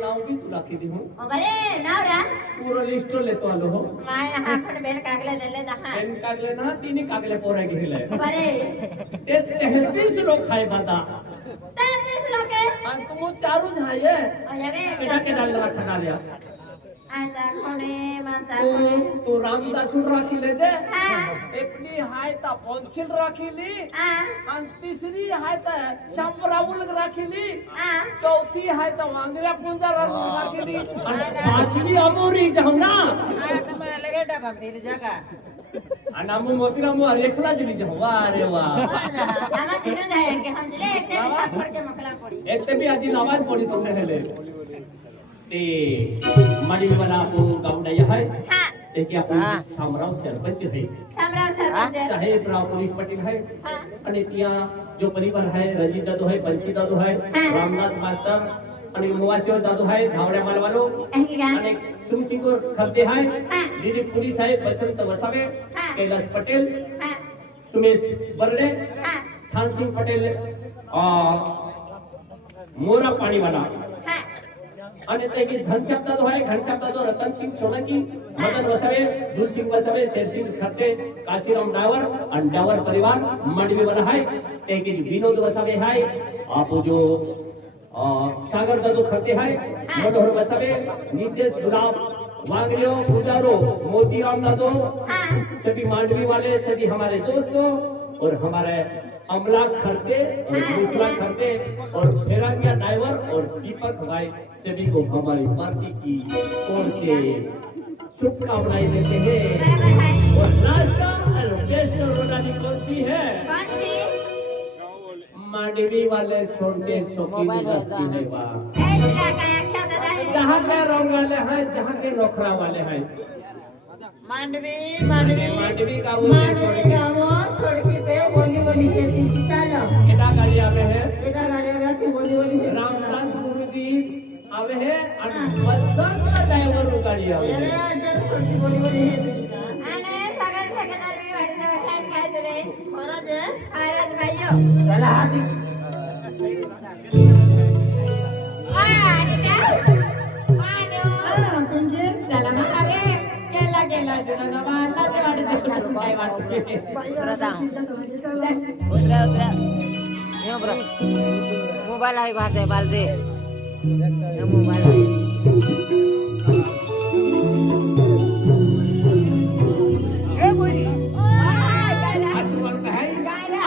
नाव भी तुला केली हो बरे नाव रा पूरा लिस्ट लेतो आलो हो माय ना हाखण बेन कागले दिले दहा बेन कागले ना तिने कागले पोरा घेले बरे ते 33 लोक खाय बादा 33 लोक आणि तुम चारू झाये अरे केडा केडा राखना लिया आता कोणे माता तू रामदासून राखीले जे हां एपनी हाय ता पॉन्सिल राखीली हां आणि तिसरी हाय ता शंभरावुल राखीली हां चौथी हाय ता वांगऱ्या पुंजा राखीली आणि पाचवी अमोरी जाऊ ना अरे तुम्हाला लगे डबा फिर जागा आणि आम्ही मोतीराम रेखला दिली जा वाह रे वाह આમાં ધીરે જાય કે સમજલે એટલે બી સાફ પડકે મકલા પડી एक ते भी आजी लावाज पड़ी तुमने हेले ते माडी वाला आपको गावडा है હા ते की आपण शामराव सरपंच है સામરાવ સરપંચ साहेब राव पोलीस पाटील है હા आणि त्या जो परिवार है रंजीत दादू है बंसी दादू है रामदास मास्टर आणि मुवासीवर दादू है धावड्या मालवालो એકી ગામ आणि सुमसिंग खर्ते है दिलीप पुलिस है बसंत वसावे कैलास पटेल હા सुमेश बर्डे હા थान सिंह पटेल मोरा पाणीवाला હા અને તેની ઘનશ્યામ દાદો है घनश्याम दादो रतन सिंह सोलंकी मदन वसावे दुल सिंह वसावे शेर सिंह खट्टे काशीराम डावर और डावर परिवार मंडवी वाला है तेकी विनोद वसावे है आप जो सागर दादो खट्टे है मनोहर वसावे नितेश गुलाब वांगलियो पुजारो मोतीराम दादो હા सभी मांडवी वाले सभी हमारे दोस्तों और हमारे अमला खरते और दूसरा खरते और फेराकिया ड्राइवर और दीपक भाई सभी को हमारी पार्टी की ओर से शुभकामनाएं देते हैं બરાબર હે और नाश्ता और बेस्ट रोटी कौन सी है કોણ છે मांडवी वाले सोनते शौकीन बस्ती है वाह એટલા કાયા ખ્યા દાદા હે जहाँ के रंग वाले हैं जहाँ के नौकरा वाले हैं मांडवी मांडवी मांडवी का वो मांडवी गावो सड़की पे बोली बोली खेती चालो केटा गाड़ी आवे है एटा गाड़ी गाती बोली बोली रामदास गुरु जी आवे है और बसंत ड्राइवर गाड़ी आवे ये है अंदर सड़की बोली बोली खेती અને સાગર ઠેકેદાર બી વાડી દેવે હે કાય દે और जे આરાજ ભાઈઓ चला हाथी આ અનિતા આનો पिंजे चला महारे केला केला जुना नवाला ते वाडी देखून काय वाटते उतरा उतरा ये ब्रो मोबाइल आहे बात आहे बालदे ये मोबाइल आहे ए बोली आज बोलता है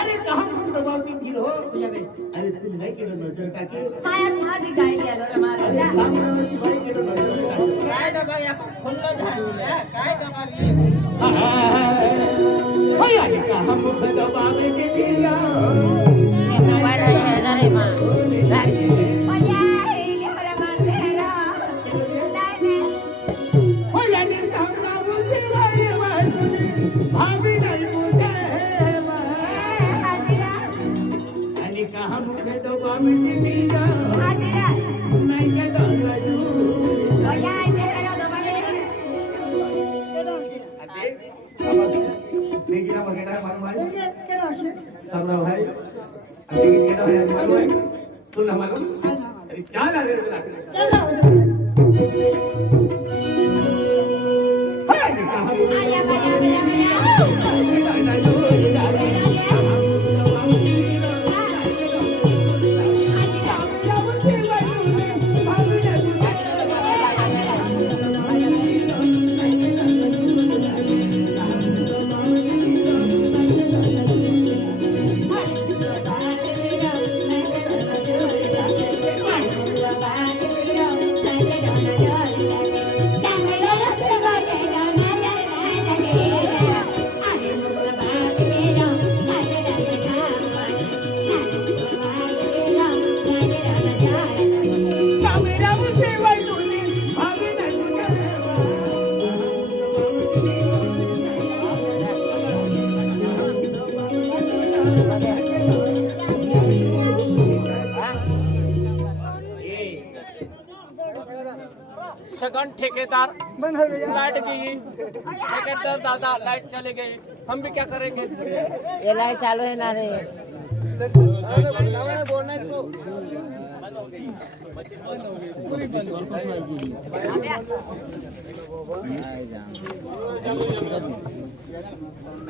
अरे कहां कुछ दबावती भीड़ हो अरे तुम नहीं केलो नजर टाके काय माझी गायली आलो रे मारे अरे सामने भाई केलो नजर टाके काय दबावी आता खुल्लो झाली रे काय दबावी होय आणि कहां मुख दबावे के दिया ये मोबाइल आहे हजार आहे मा ઓયા हिले मला मारते रे नाही नाही होय आणि कहां मुझे वाले भाभी नहीं मुझे हाजीरा आणि कहां मुख दबावे के दिया हाजीरा नहीं के दबाजू ઓયા ઇતે હેરો દબાને देखिए बगेड़ा मालूम है समराव है अभी केड़ा है मालूम है सुन ना मालूम अरे क्या लगे रे हाय कहां આયા બરા બરા બરા सगन ठेकेदार लाइट दी ठेकेदार दादा लाइट चले गए हम भी क्या करेंगे ये लाइट चालू है ना रे